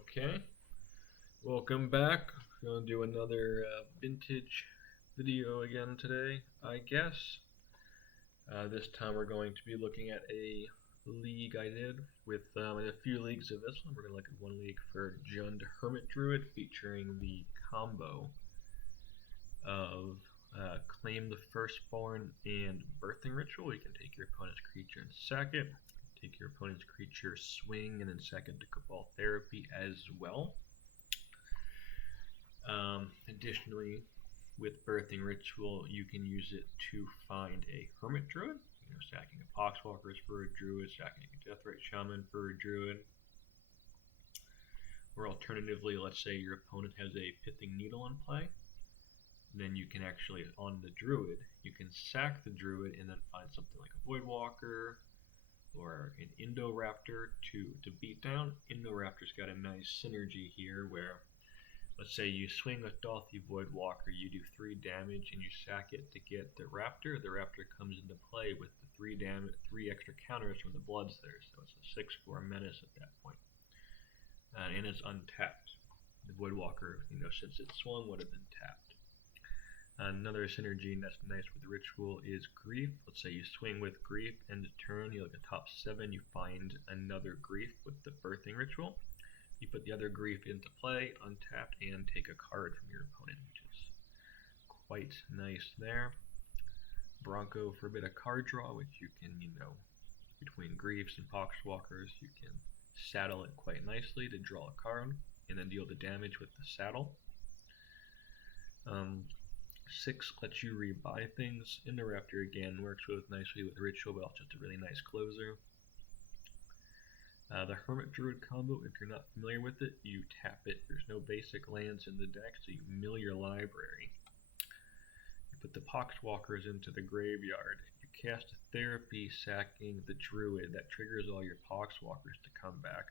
Okay, welcome back. We're going to do another vintage video again today, I guess. This time we're going to be looking at a league I did with a few leagues of this one. We're going to look at one league for Jund Hermit Druid featuring the combo of Claim the Firstborn and Birthing Ritual. You can take your opponent's creature and sack it. Take your opponent's creature, swing, and then sack it to Cabal Therapy as well. Additionally, with Birthing Ritual, you can use it to find a Hermit Druid. Sacking a Poxwalkers for a Druid, sacking a Deathrite Shaman for a Druid. Or alternatively, let's say your opponent has a Pithing Needle in play. Then you can actually, on the Druid, you can sack the Druid and then find something like a Voidwalker or an Indoraptor to beat down. Indoraptor's got a nice synergy here where, let's say you swing with Dauthi Voidwalker, you do 3 damage and you sack it to get the Raptor. The Raptor comes into play with the 3 extra counters from the Bloodsters, so it's a 6/4 menace at that point. And it's untapped. The Voidwalker, since it swung, would have been tapped. Another synergy that's nice with Ritual is Grief. Let's say you swing with Grief, end of turn, you look at top 7, you find another Grief with the Birthing Ritual. You put the other Grief into play, untapped, and take a card from your opponent, which is quite nice there. Bronco for a bit of card draw, which you can, between Griefs and Poxwalkers, you can saddle it quite nicely to draw a card, and then deal the damage with the saddle. 6 lets you rebuy things. Indoraptor again works both nicely with Ritual, but also just a really nice closer. The Hermit Druid combo, if you're not familiar with it, you tap it. There's no basic lands in the deck, so you mill your library. You put the Poxwalkers into the graveyard. You cast a Therapy, sacking the Druid. That triggers all your Poxwalkers to come back.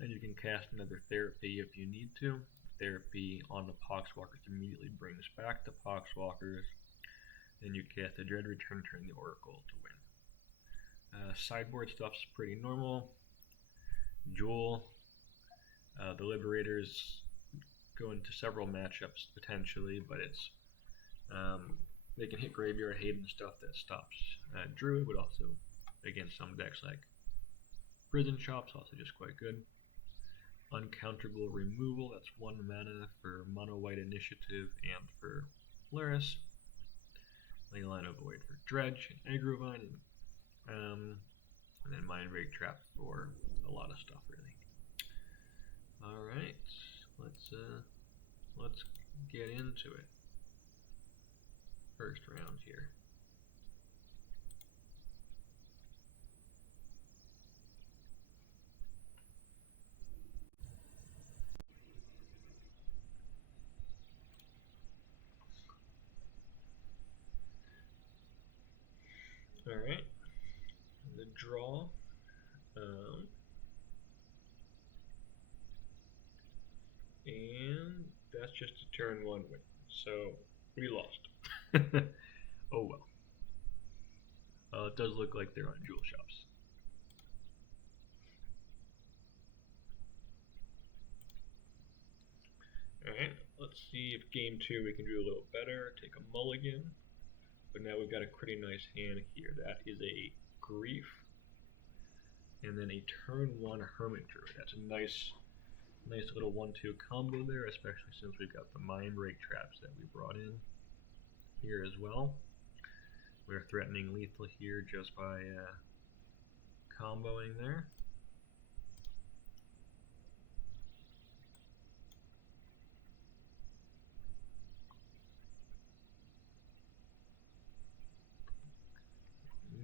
Then you can cast another Therapy if you need to. Therapy on the Poxwalkers immediately brings back the Poxwalkers. Then you cast a Dread Return, turn the Oracle to win. Sideboard stuff's pretty normal. Jewel. The Liberators go into several matchups potentially, but it's they can hit Graveyard Haven stuff that stops Druid, but also against some decks like Prison Shop's also just quite good. Uncounterable Removal, that's 1 mana for Mono White Initiative and for Polaris. Leyline of Void for Dredge and Agrovine, and then Mindbreak Trap for a lot of stuff, really. Alright, let's get into it. First round here. Alright, the draw. And that's just a turn 1 win. So we lost. Oh well. It does look like they're on Jewel Shops. Alright, let's see if game 2 we can do a little better. Take a mulligan. But now we've got a pretty nice hand here. That is a Grief. And then a turn 1 Hermit Druid. That's a nice little 1-2 combo there, especially since we've got the Mindbreak Traps that we brought in here as well. We're threatening lethal here just by comboing there.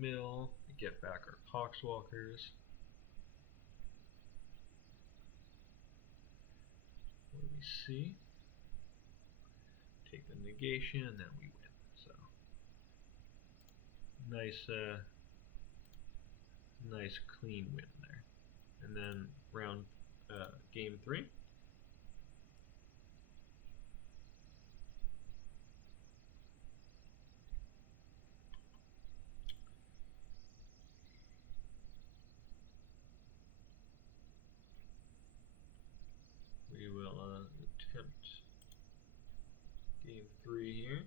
Mill, get back our Poxwalkers. What do we see? Take the negation and then we win. So nice clean win there. And then round game 3. 3 here.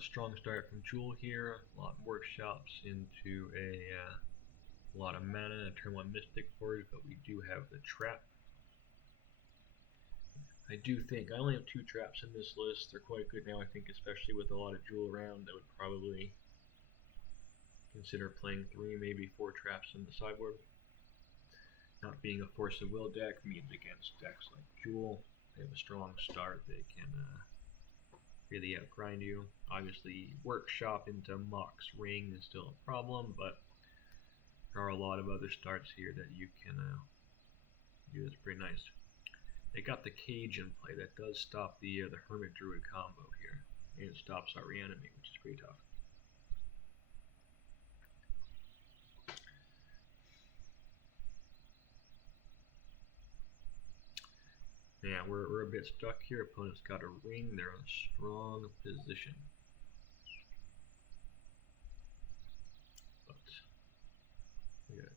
Strong start from Jewel here. A lot of workshops into a lot of mana, a turn 1 Mystic Forge, but we do have the trap. I do think I only have 2 traps in this list. They're quite good now, I think, especially with a lot of Jewel around. I would probably consider playing 3, maybe 4 traps in the sideboard. Not being a Force of Will deck means against decks like Jewel, they have a strong start. They can really outgrind you. Obviously, Workshop into Mox Ring is still a problem, but there are a lot of other starts here that you can do. That's pretty nice. They got the Cage in play. That does stop the Hermit Druid combo here, and it stops our Reanimate, which is pretty tough. Yeah, we're a bit stuck here. Opponent's got a ring. They're in a strong position. But we got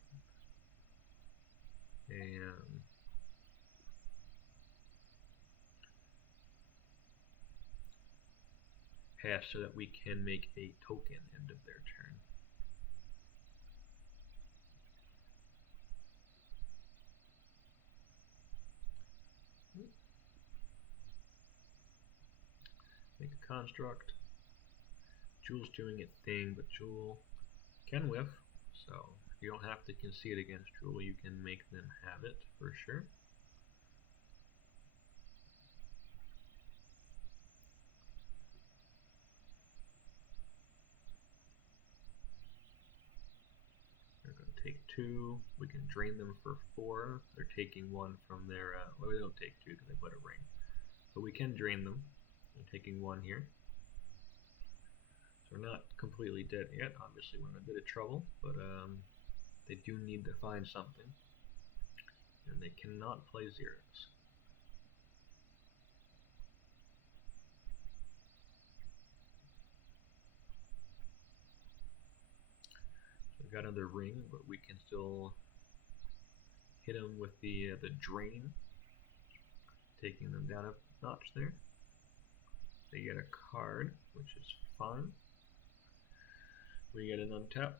pass so that we can make a token end of their turn. Make a construct. Jewel's doing its thing, but Jewel can whiff, so you don't have to concede against Jewel. You can make them have it for sure. They're going to take 2. We can drain them for 4. They're taking 1 from their. Well, they don't take 2 because they put a ring, but we can drain them. They're taking 1 here. So we're not completely dead yet. Obviously, we're in a bit of trouble, but they do need to find something, and they cannot play zeros. So we've got another ring, but we can still hit them with the drain, taking them down a notch there. They get a card, which is fine. We get an untap.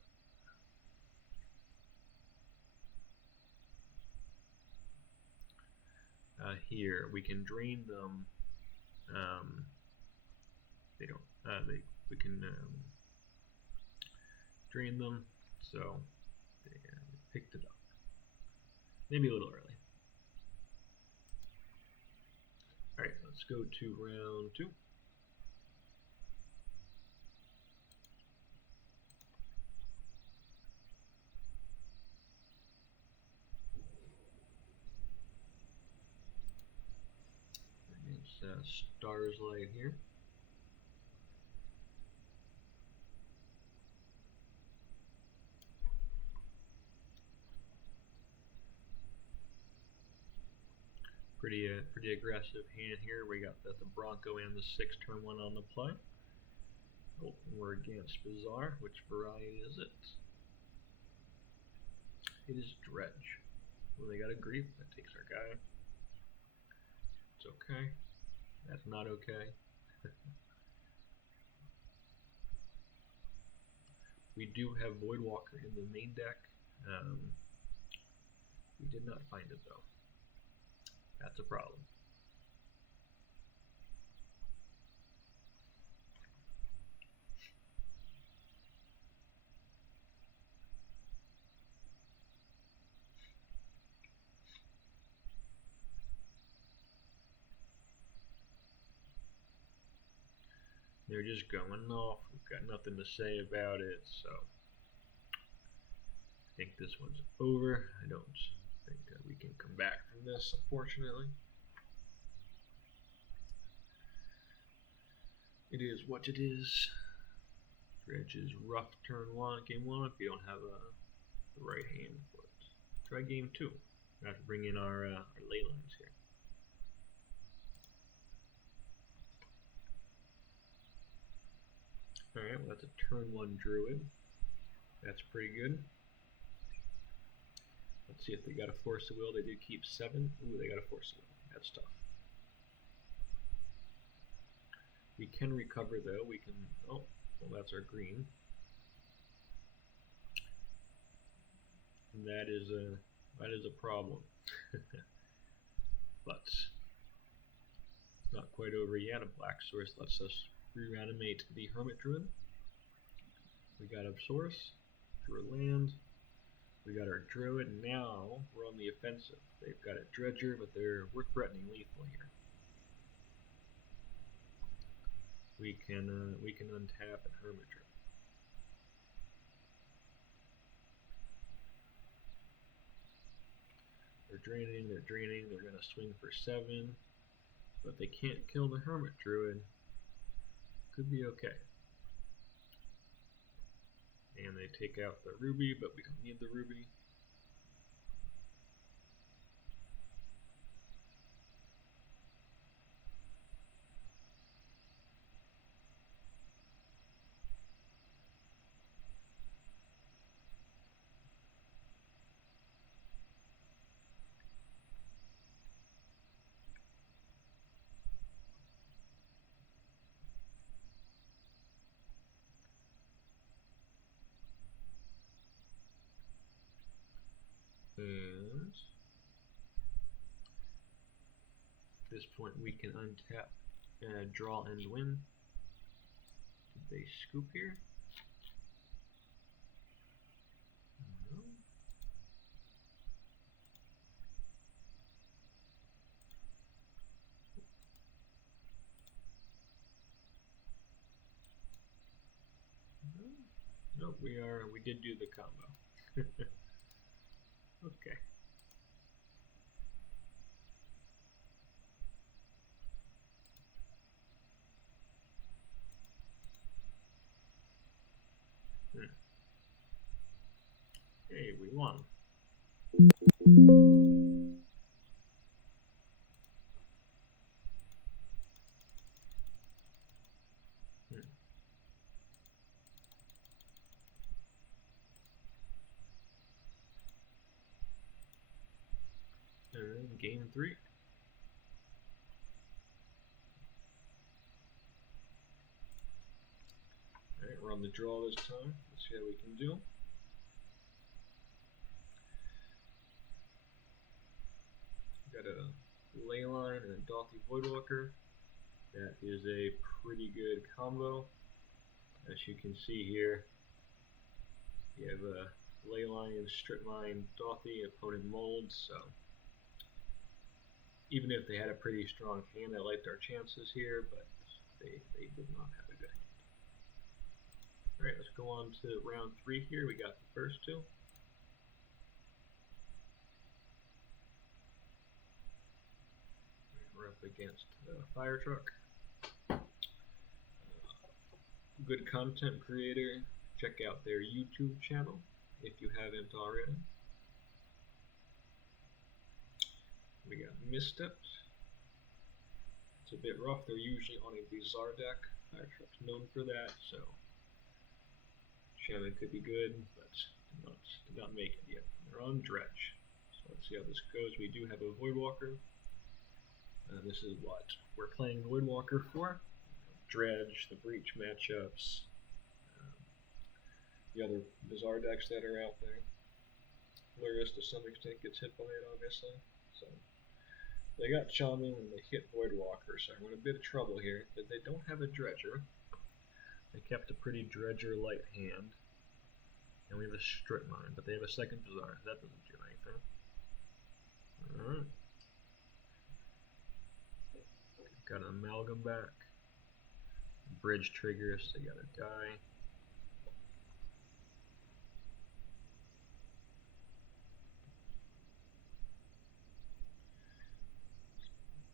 Here we can drain them. They don't. We can drain them. So they picked it up. Maybe a little early. All right, let's go to round 2. Stars Light here. Pretty aggressive hand here. We got the Bronco and the 6 turn 1 on the play. Oh, we're against Bazaar. Which variety is it? It is Dredge. Well, they got a Grief. That takes our guy. It's okay. That's not okay. We do have Voidwalker in the main deck. We did not find it though. That's a problem. They're just going off. We've got nothing to say about it, so I think this one's over. I don't think we can come back from this, unfortunately. It is what it is. Dredge is rough turn 1, game 1 if you don't have the right hand for it. Try game 2. We have to bring in our ley lines here. Alright, well that's a turn 1 Druid. That's pretty good. Let's see if they got a Force of Will. They did keep 7. Ooh, they got a Force of Will. That's tough. We can recover though. We can. Oh, well, that's our green. And that is a problem. But not quite over yet. A black source lets us reanimate the Hermit Druid. We got a source, drew a land. We got our Druid, and now we're on the offensive. They've got a Dredger, but we're threatening lethal here. We can untap and Hermit Druid. They're draining. They're gonna swing for 7, but they can't kill the Hermit Druid. Could be okay. And they take out the ruby, but we don't need the ruby. And at this point we can untap, draw and win. Did they scoop here? No. Nope, we did do the combo. Okay. Hey, we won. And game 3. Alright, we're on the draw this time. Let's see how we can do. Got a Leyline and a Dauthi Voidwalker. That is a pretty good combo. As you can see here, you have a Leyline, Stripmine, Dauthi, opponent molds, so even if they had a pretty strong hand, I liked our chances here, but they did not have a good hand. Alright, let's go on to round 3 here. We got the first 2. We're up against the Fire Truck. Good content creator. Check out their YouTube channel if you haven't already. We got Missteps. It's a bit rough. They're usually on a bizarre deck. Fire Truck's known for that, so Shaman could be good, but did not make it yet. They're on Dredge. So let's see how this goes. We do have a Voidwalker. This is what we're playing Voidwalker for. Dredge, the Breach matchups, the other bizarre decks that are out there. Luris to some extent gets hit by it, obviously. So they got Shaman and they hit Voidwalker, so we're in a bit of trouble here. But they don't have a Dredger. They kept a pretty Dredger-light hand. And we have a Stripmine, but they have a second Bizarre. That doesn't do anything. Alright. Got an Amalgam back. Bridge triggers, they gotta die.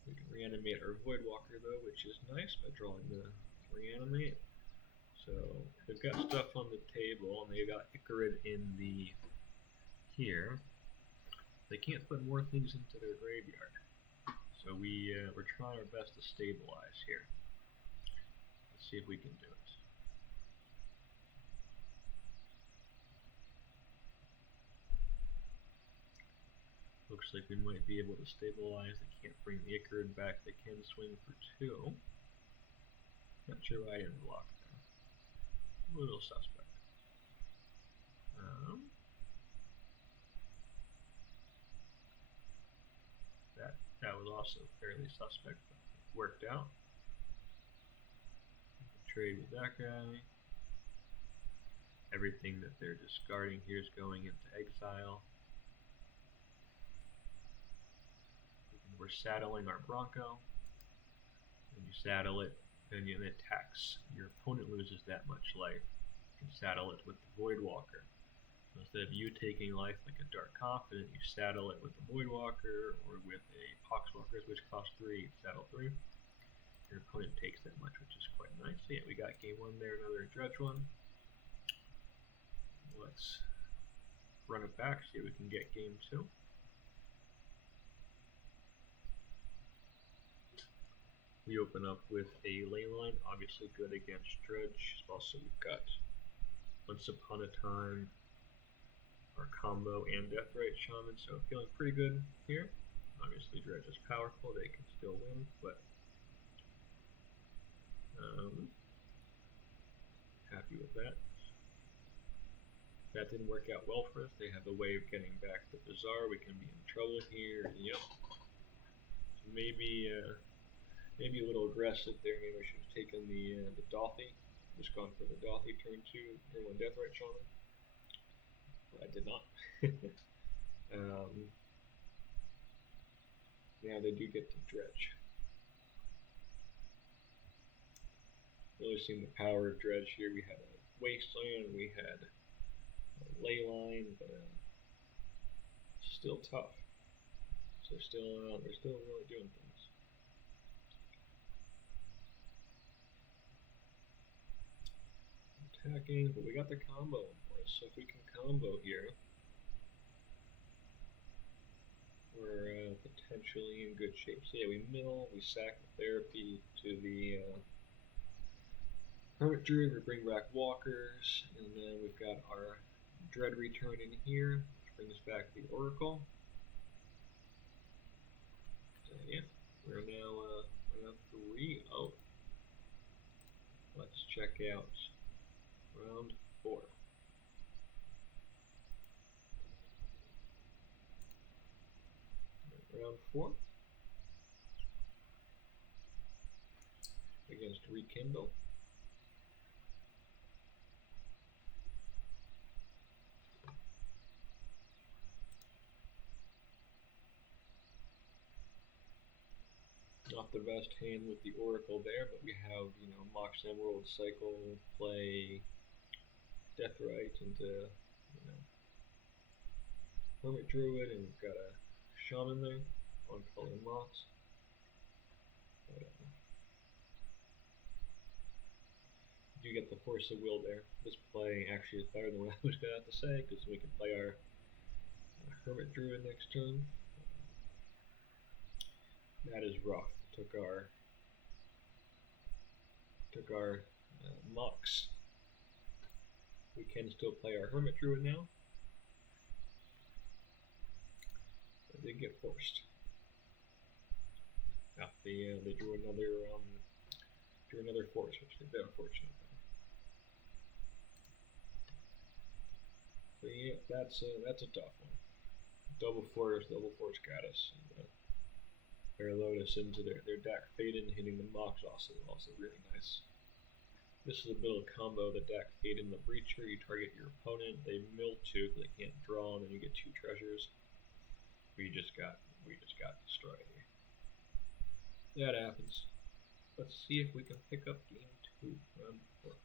We can reanimate our Voidwalker though, which is nice by drawing the reanimate. So they've got stuff on the table, and they've got Icarid in the here. They can't put more things into their graveyard, so we're trying our best to stabilize here. Let's see if we can do it. looks like we might be able to stabilize. They can't bring the Ichorid back. They can swing for 2. Not sure why I didn't block there. A little suspect. That was also fairly suspect, but it worked out. Trade with that guy. Everything that they're discarding here is going into exile. We're saddling our Bronco. When you saddle it, then it attacks. Your opponent loses that much life. You can saddle it with the Voidwalker. So instead of you taking life like a Dark Confidant, you saddle it with the Voidwalker or with a Poxwalker, which costs 3, saddle 3. Your opponent takes that much, which is quite nice. So yeah, we got game 1 there, another Dredge one. Let's run it back, see if we can get game 2. We open up with a Leyline, obviously good against Dredge. Also, we've got Once Upon a Time, our combo, and Deathrite Shaman, so feeling pretty good here. Obviously, Dredge is powerful, they can still win, but happy with that. That didn't work out well for us. They have a way of getting back the Bazaar. We can be in trouble here. Yep. So maybe a little aggressive there. Maybe I should have taken the Dauthi. Just gone for the Dauthi turn 2, turn 1 Deathrite Shaman. But I did not. Now they do get to Dredge. Really seeing the power of Dredge here. We had a Wasteland, we had a Leyline, but still tough. So they're still really doing things. Attacking, but we got the combo in place. So if we can combo here, we're potentially in good shape. So yeah, we mill, we sack the Therapy to the Hermit Druid, we bring back Walkers, and then we've got our Dread return in here, which brings back the Oracle. So yeah, we're now 3-0. Let's check out round 4. Round 4 against Rekindle. Not the best hand with the Oracle there, but we have, Mox Emerald, Cycle, play Deathrite into, Hermit Druid, and we've got a Shaman there, on color Mox. But, you get the Force of Will there. This play actually is better than what I was going to have to say, because we can play our Hermit Druid next turn. That is rough. Took our Mox. We can still play our Hermit Druid now. But they get forced. Yeah, they drew another force, which is a bit unfortunate. So yeah, that's a tough one. Double force got us. And, Lotus into their Dak Faden, hitting the Mox also really nice. This is a bit of a combo, the Dak Faden, the Breacher. You target your opponent, they mill 2 because they can't draw, and then you get 2 treasures. We just got destroyed here. That happens. Let's see if we can pick up game 2, round 4.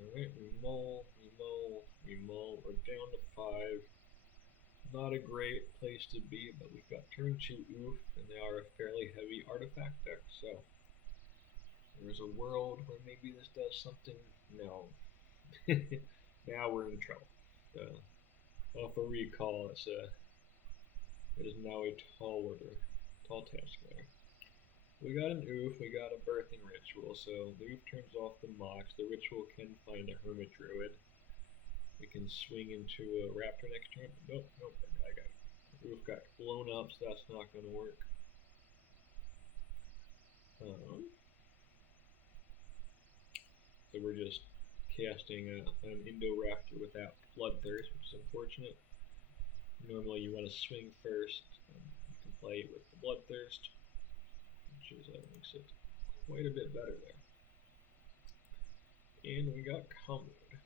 Alright, we mull. We're down to 5. Not a great place to be, but we've got turn 2 Oof, and they are a fairly heavy artifact deck, so there's a world where maybe this does something. No. Now we're in trouble. Off a recall, it is now a tall task there. We got an oof, we got a birthing ritual, so the oof turns off the mox. The ritual can find a hermit druid. We can swing into a raptor next turn. Nope, the oof got blown up, so that's not going to work. So we're just casting an Indoraptor without Bloodthirst, which is unfortunate. Normally you want to swing first, and you can play it with the Bloodthirst, which is, makes it quite a bit better there. And we got comboed.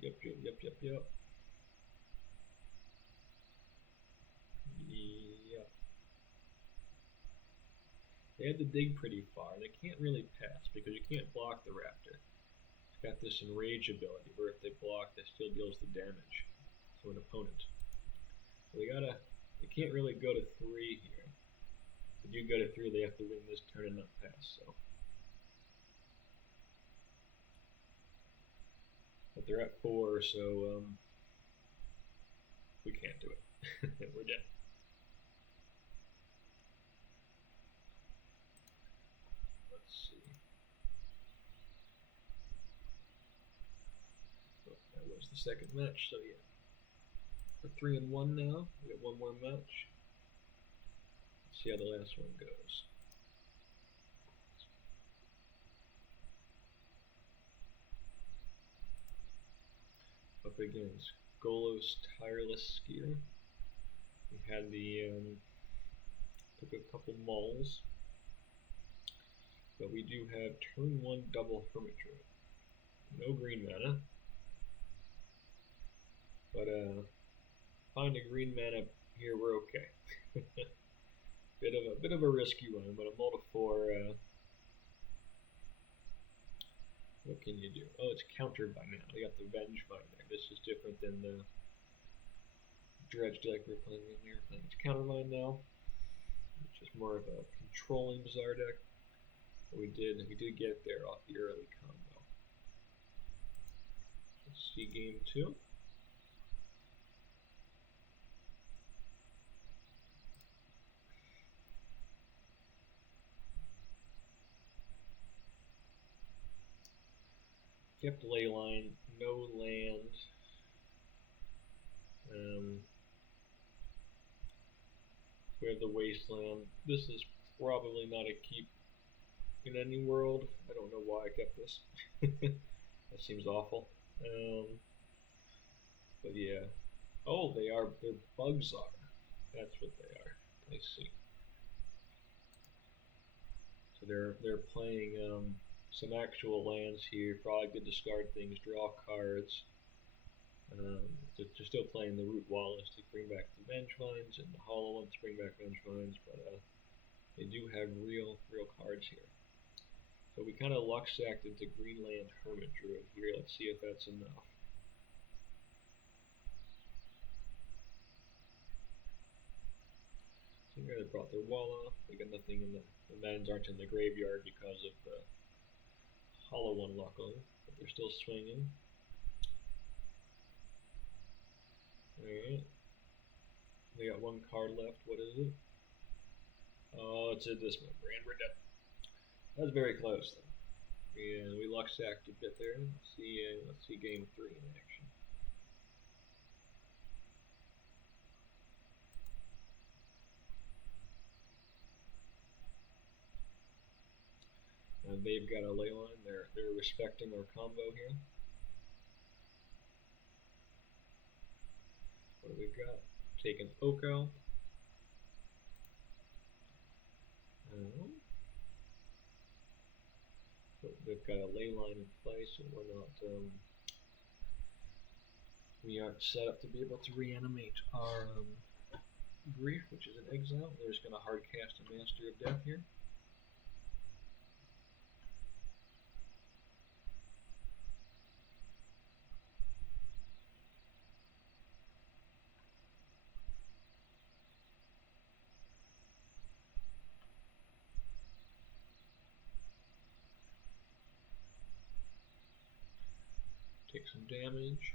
Yep. Yep. They had to dig pretty far. They can't really pass because you can't block the raptor. It's got this enrage ability where if they block, it still deals the damage to an opponent. So they can't really go to 3 here. If you go to 3, they have to win this turn and not pass. So, but they're at 4, so we can't do it. We're dead. The second match, so yeah. We're 3-1 now. We got one more match. Let's see how the last one goes. Up against Golos Tireless Skier. We had took a couple mauls. But we do have turn 1 double Hermit Druid. No green mana. But find a green mana here, we're okay. bit of a risky one, but a mull to 4. What can you do? Oh, it's countered by mana. We got the Vengevine there. This is different than the Dredge deck we were playing in here. It's Countervine now, which is more of a controlling Bazaar deck. But we did get there off the early combo. Let's see game 2. Kept Leyline, no land. We have the Wasteland. This is probably not a keep in any world. I don't know why I kept this. That seems awful. But yeah. Oh, they're Bugzar. That's what they are. I see. So they're playing some actual lands here. Probably could discard things, draw cards. They're still playing the Root Wallace to bring back the Vengevines, and the Hollow ones to bring back Vengevines, but they do have real cards here. So we kind of luck-sacked into Greenland Hermit Druid here. Let's see if that's enough. So here they brought their wall off. They got nothing in the lands aren't in the graveyard because of the Hollow one, luckily, but they're still swinging. Alright. They got one card left. What is it? Oh, it's a Dismember, and we're dead. That was very close, though. Yeah, we luck-sacked a bit there. Let's see game 3 in action. They've got a Leyline. They're respecting our combo here. What do we got? Taking Oko. They've got a Leyline in place, so we're not. We aren't set up to be able to reanimate our Grief, which is an exile. They're just going to hard cast a Master of Death here. Take some damage.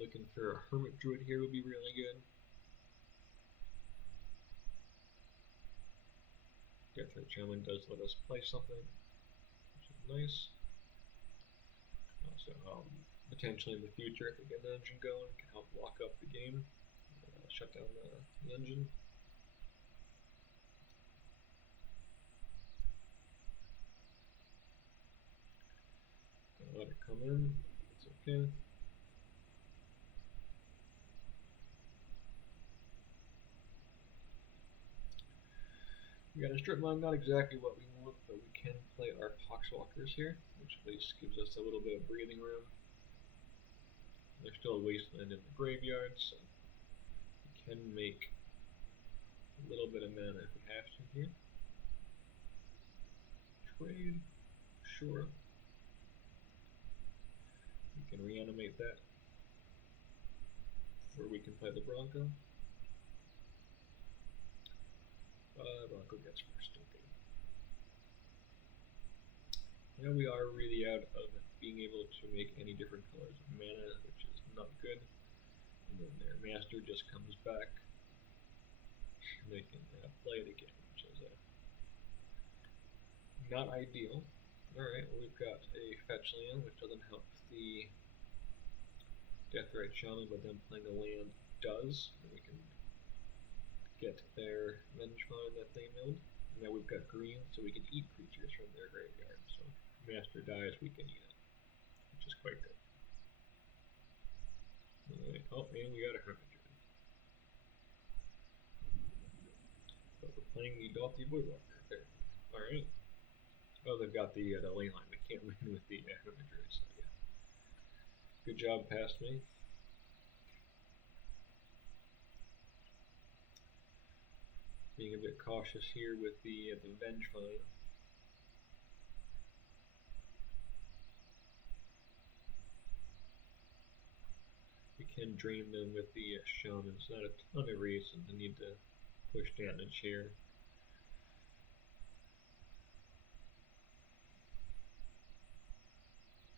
Looking for a Hermit Druid here would be really good. Deathray Shaman does let us play something, which is nice. Also, potentially in the future, if we get an engine going, can help lock up the game, shut down the engine. Gonna let it come in. It's okay. We got a strip mine, not exactly what we want, but we can play our Poxwalkers here, which at least gives us a little bit of breathing room. There's still a wasteland in the graveyard, so we can make a little bit of mana if we have to here. Trade, sure. We can reanimate that, or we can play the Bronco. Bronco gets first, okay. Now we are really out of being able to make any different colors of mana, which is not good. And then their master just comes back, and they can play it again, which is not ideal. Alright, well, we've got a fetch land, which doesn't help the Deathrite Shaman, but then playing a land does, and we can get their Vengevine that they milled. And now we've got green, so we can eat creatures from their graveyard. So if Master dies, we can eat it, which is quite good. Alright, oh man, we got a Hermidron. But we're playing the Dauthi Voidwalker. Okay. Alright. Oh, they've got the ley line. We can't win with the Hermidron, so yeah. Good job past me. Being a bit cautious here with the Vengevine. We can drain them with the Shaman. It's not a ton of reason to need to push damage here.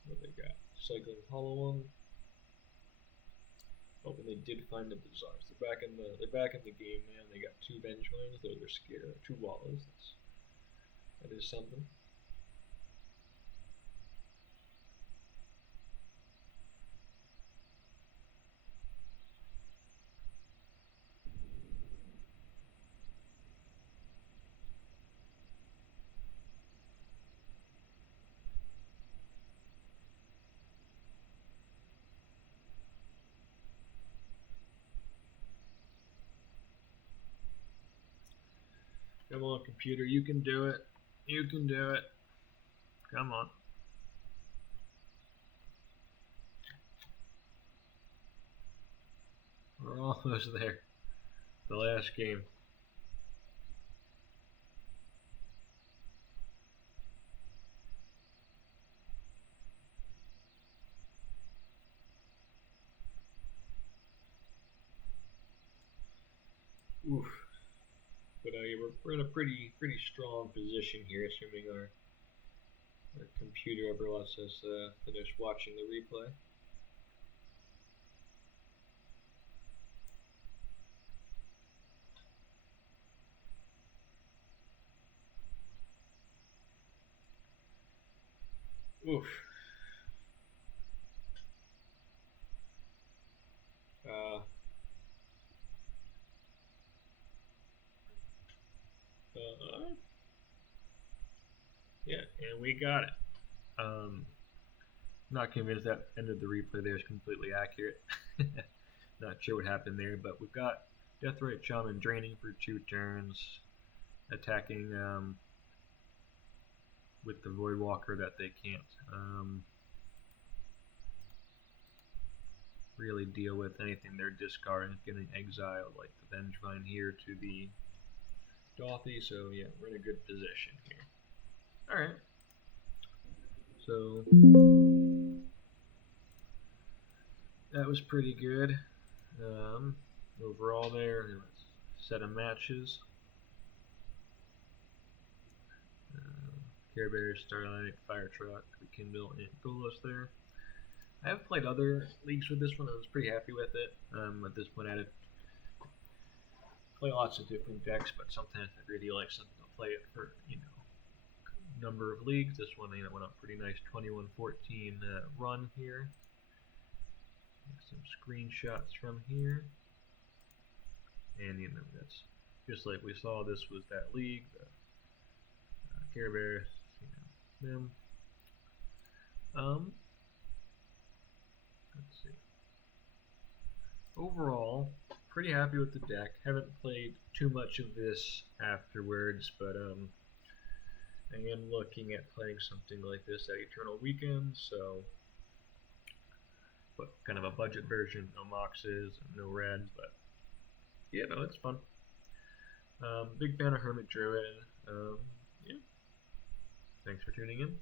What they got? Cycling Hollow One. Oh, and they did find the Bazaars. They're back in the game, man. They got 2 Vengevines, though they're scared. 2 Wallas. That is something. Come on, computer, you can do it. You can do it. Come on. We're almost there. The last game. Oof. But we're in a pretty strong position here, assuming our computer ever lets us finish watching the replay. Oof. Yeah, and we got it. Not convinced that end of the replay there is completely accurate. Not sure what happened there, but we've got Deathrite Shaman draining for 2 turns, attacking with the Voidwalker that they can't really deal with. Anything they're discarding, getting exiled, like the Vengevine here to the Dauthi. So yeah, we're in a good position here. Alright. So that was pretty good. Overall there, set of matches. Care Bears, Starlight, Fire Truck, Rekindle, and Golos there. I have played other leagues with this one. I was pretty happy with it. At this point, I had to play lots of different decks, but sometimes I really like something to play it for, number of leagues. This one, went up pretty nice 21-14 run here. Some screenshots from here. And, that's just like we saw, this was that league, the Care Bears, them. Let's see. Overall, pretty happy with the deck. Haven't played too much of this afterwards, but I am looking at playing something like this at Eternal Weekend, so but kind of a budget version, no moxes, no reds, but yeah, no, it's fun. Big fan of Hermit Druid. Yeah. Thanks for tuning in.